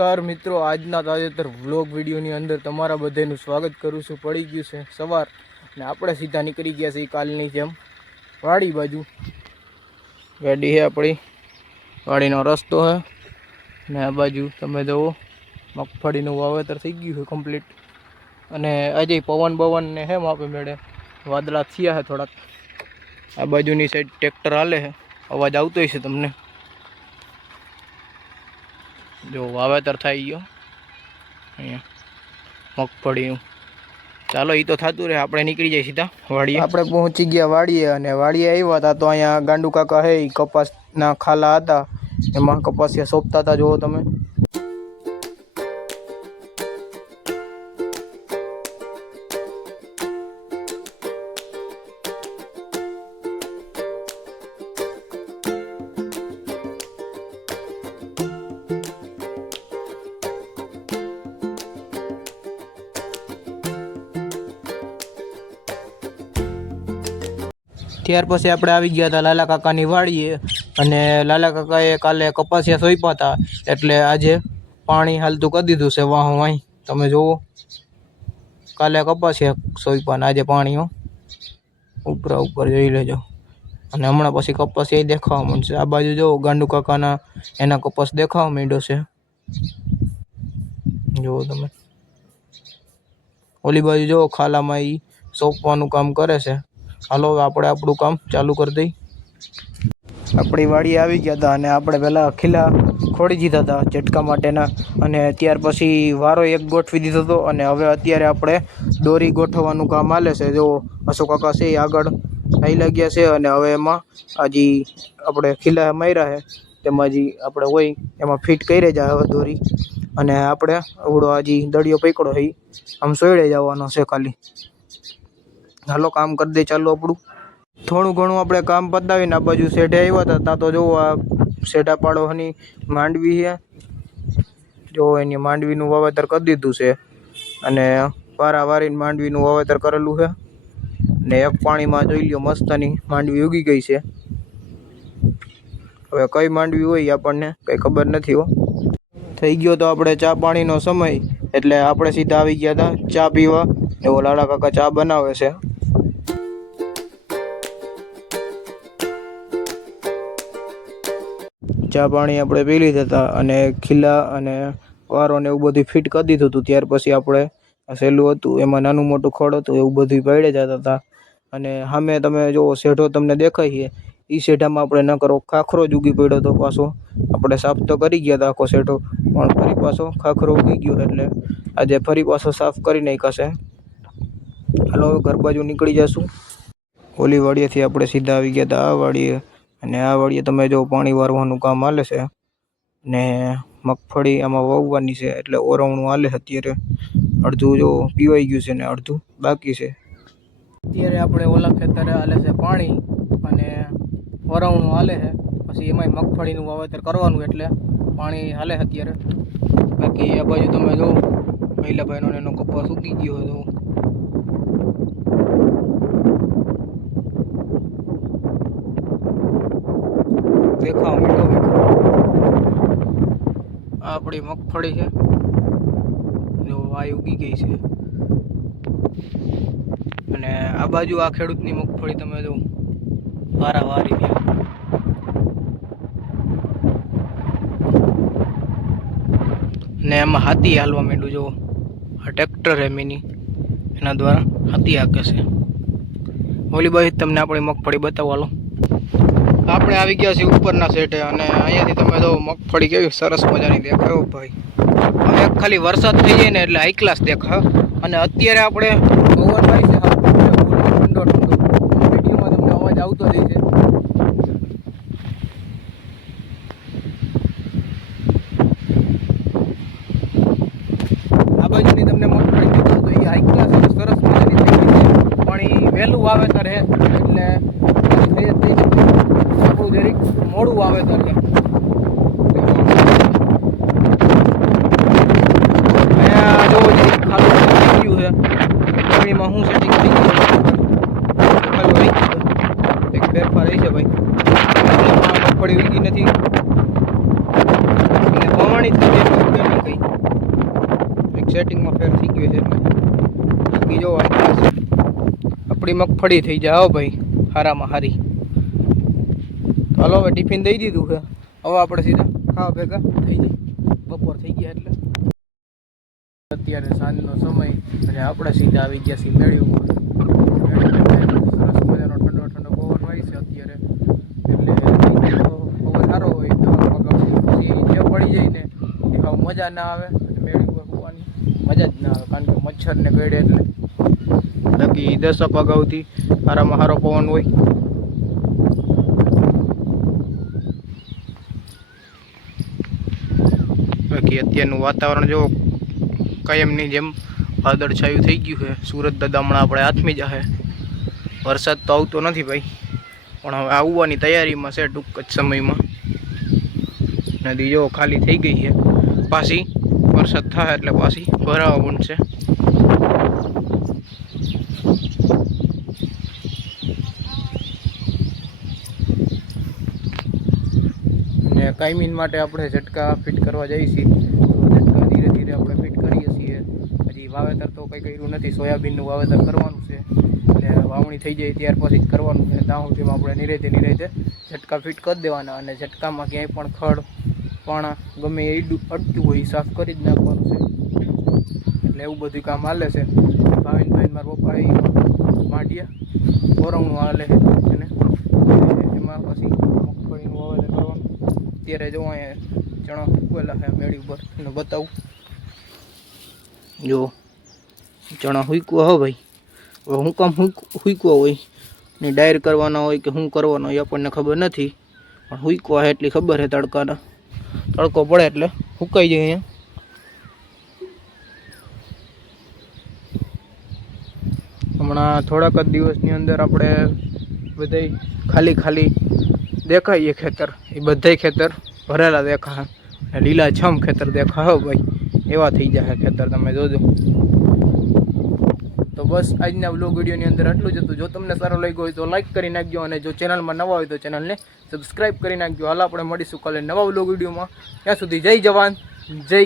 નમસ્કાર મિત્રો, આજના તાજેતર વ્લોગ વિડીયોની અંદર તમારા બધાનું સ્વાગત કરું છું। પડી ગયું છે સવાર ને આપણે સીધા નીકળી ગયા છીએ કાલની જેમ વાડી બાજુ। ગાડી છે આપણી, વાડીનો રસ્તો છે ને આ બાજુ તમે જુઓ મગફળીનું વાવેતર થઈ ગયું છે કમ્પ્લીટ। અને આજે પવન બવન ને હે માપે મેળે વાદળા થયા છે થોડાક। આ બાજુની સાઈડ ટ્રેક્ટર હાલે છે, અવાજ આવતો હશે તમને। जो वावेतर थी गयो अँ मगफड़ी। चलो ये तो थतु रहे, आपणे निकली जाए सीधा वाड़िए। आपणे पहुंची गया वाड़िए अने वाड़िए आव्या था तो अहींया गांडू काका है कपासना खाला हता एमां कपासिया सोंपता था। जो तमे ત્યાર પછી આપણે આવી ગયા હતા લાલા કાકાની વાડીએ અને લાલા કાકાએ કાલે કપાસિયા સોંપ્યા હતા એટલે આજે પાણી હાલતું કરી દીધું છે વાહ વાહ। તમે જુઓ કાલે કપાસિયા સોંપ્યા ને આજે પાણીઓ ઉપરા ઉપર જોઈ લેજો। અને હમણાં પછી કપાસિયા દેખાવા માંડશે। આ બાજુ જો ગાંડુ કાકાના એના કપાસ દેખાવા માંડ્યો છે, જુઓ તમે। ઓલી બાજુ જો ખાલામાં ઈ સોંપવાનું કામ કરે છે। हालो આપણે આપણું કામ ચાલુ કરી દઈ। આપણી વાડી આવી ગયા હતા અને આપણે પહેલા ખીલા ખોડી દીધા હતા ઝટકા માટેના અને ત્યાર પછી વારો એક ગોઠવી દીધો હતો અને હવે અત્યારે આપણે દોરી ગોઠવવાનું કામ હાલે છે। જો અશોક કાકા છે આગળ આવી લાગ્યા છે અને હવે એમાં હજી આપણે ખીલા માર્યા છે તેમાં હજી આપણે હોય એમાં ફિટ કરી જાય હવે દોરી। અને આપણે આવડો હજી દળિયો પકડો છે આમ સોયડે જવાનો છે ખાલી। हालो काम कर दे चालू अपड़ू थोड़ू घणु अपने काम पतावीने आ बाजू सेठे आव्या था ता तो जो आ सेठा पाड़ोनी मांडवी है, जो एनी मांडवीनुं वावेतर कर दीधुं छे अने वारावारीने मांडवीनुं वावेतर करेलुं छे ने एक पाणीमां जोई ल्यो मस्तनी मांडवी उगी गई छे। हवे कई मांडवी होय आपणने कई खबर नथी हो। थई गयो तो आपणे चा पाणीनो समय एटले आपणे सीधा आवी गया था चा पीवा। एवो लाला काका चा बनावे छे। चा पाणी આપણે પી લીધા હતા અને ખીલા અને વારો ને એવું બધું ફિટ કરી દીધું હતું। ત્યાર પછી આપણે સહેલું હતું એમાં નાનું મોટું ખડ હતું એવું બધું પાડે જતા હતા। અને સામે તમે જો શેઢો તમને દેખાય છે એ શેઢામાં આપણે ન કરો ખાખરો જ ઉગી પડ્યો હતો પાછો। આપણે સાફ તો કરી ગયા હતા આખો શેઢો પણ ફરી પાછો ખાખરો ઉગી ગયો એટલે આજે ફરી પાછો સાફ કરી નાખ્યા છે। હાલો ઘર બાજુ નીકળી જશું। ઓલી વાડીએથી આપણે સીધા આવી ગયા હતા આ વાડીએ અને આ વાડીએ તમે જો પાણી વારવાનું કામ હાલે છે ને મગફળી આમાં વાવવાની છે એટલે ઓરવણું હાલે છે અત્યારે। અડધું જો પીવાઈ ગયું છે ને અડધું બાકી છે। અત્યારે આપણે ઓલા ખેતરે હાલે છે પાણી અને ઓરવણું હાલે છે પછી એમાંય મગફળીનું વાવેતર કરવાનું એટલે પાણી હાલે છે અત્યારે। બાકી આ બાજુ તમે જો મહિલાભાઈનો એનો કપાસ ઉગી ગયો હતો દેખાવ મીઠો આપણી મગફળી છે જો વાય ઉગી ગઈ છે અને આ બાજુ આ ખેડૂતની મગફળી તમે જો વારાવારી ને એમાં હાથી હાલવા માંડ્યું। જો આ ટ્રેક્ટર હે મિની એના દ્વારા હાથી હાકે છે। ઓલી બાજુ તમને આપણી મગફળી બતાવો હાલો। આપણે આવી ગયા છીએ ઉપરના સેટે અને અહીંયાથી તમે જો મગફળી કેવી સરસ મજાની દેખાય ભાઈ। હવે ખાલી વરસાદ થઈ જાય ને એટલે હાઈ ક્લાસ દેખાય। અને અત્યારે આપણે પવન ભાઈ છે ઠંડો ઠંડો વિડીયોમાં તમને અવાજ આવતો જ છે। આ બાજુની તમને મગફળી દેખાય તો એ હાઈ ક્લાસ સરસ મજાની થઈ ગઈ છે પણ એ વહેલું વાવેતર છે એટલે થઈ જ આપણું જરીક મોડું વાવેતર છે। અહીંયા જો જરીક ખાલું થઈ ગયું છે સેટિંગમાં ફેર થઈ ગયું છે એટલે બાકી જો આપણી મગફળી થઈ જાય. હો ભાઈ, હારામાં હારી. હાલો હવે ટિફિન દઈ દીધું છે, હવે આપણે સીધા ખાવા ભેગા થઈ જાય. બપોર થઈ ગયા એટલે અત્યારે સાંજનો સમય અને આપણે સીધા આવી ગયા છીએ મેળી ઉપર. સરસ મજાનો ઠંડો ઠંડો પવન વાય છે અત્યારે, એટલે પવન સારો હોય પછી જે પડી જાય ને એ હાવ મજા ના આવે. મેળી ઉપર હોવાની મજા જ ના આવે, કારણ કે મચ્છર ને કરડે. એટલે બાકી 10 વાગ્યાથી સારામાં સારો પવન હોય. બાકી અત્યારનું વાતાવરણ જો કાયમની જેમ વાદળછાયું થઈ ગયું છે. સુરત દાદા હમણાં આપણે હાથમી જશે. વરસાદ તો આવતો નથી ભાઈ, પણ હવે આવવાની તૈયારીમાં છે ટૂંક જ સમયમાં. નદી જો ખાલી થઈ ગઈ છે, પાછી વરસાદ થાય એટલે પાછી ભરાવા બનશે. અને કાયમીન માટે આપણે ઝટકા ફિટ કરવા જઈએ છીએ. ઝટકા ધીરે ધીરે આપણે ફિટ કરીએ છીએ. હજી વાવેતર તો કંઈ કર્યું નથી, સોયાબીનનું વાવેતર કરવાનું છે. એટલે વાવણી થઈ જાય ત્યાર પછી જ કરવાનું છે. ત્યાં સુધીમાં આપણે નિરાતે ઝટકા ફિટ કરી દેવાના, અને ઝટકામાં ક્યાંય પણ ખડ પાણા ગમે એ અટક્યું હોય સાફ કરી જ નાખવાનું છે. એટલે એવું બધું કામ હાલે છે. ભાવિનભાઈ મારા પપ્પા એ માંડ્યા ઓરવણું હાલે છે, અને એમાં પછી મગફળીનું વાવેતર કરવાનું. અત્યારે જો અહીંયા ચણા ફૂકવેલા છે મેળી ઉપર, એને બતાવું. જો ચણા હુંકવા હો ભાઈ. હવે હું કામ હુંકવા હોય ને ડાયર કરવાના હોય કે શું કરવાનો હોય આપણને ખબર નથી, પણ હુંકવા છે એટલી ખબર છે. તડકો પડે એટલે સુકાઈ જાય. અહીંયા હમણાં થોડાક જ દિવસની અંદર આપણે બધાય ખાલી દેખાઈએ ખેતર, એ બધાય ખેતર ભરેલા દેખા, લીલાછમ ખેતર દેખા. હો ભાઈ, એવા થઈ જાય ખેતર, તમે જોજો. તો બસ આજના વ્લોગ વિડીયોની અંદર આટલું જ હતું. જો તમને સારો લાગ્યો હોય તો લાઈક કરી નાખજો, અને જો ચેનલમાં નવા હોય તો ચેનલને સબસ્ક્રાઈબ કરી નાખજો. હાલ આપણે મળીશું કાલે નવા વ્લોગ વિડીયોમાં. ત્યાં સુધી જય જવાન, જય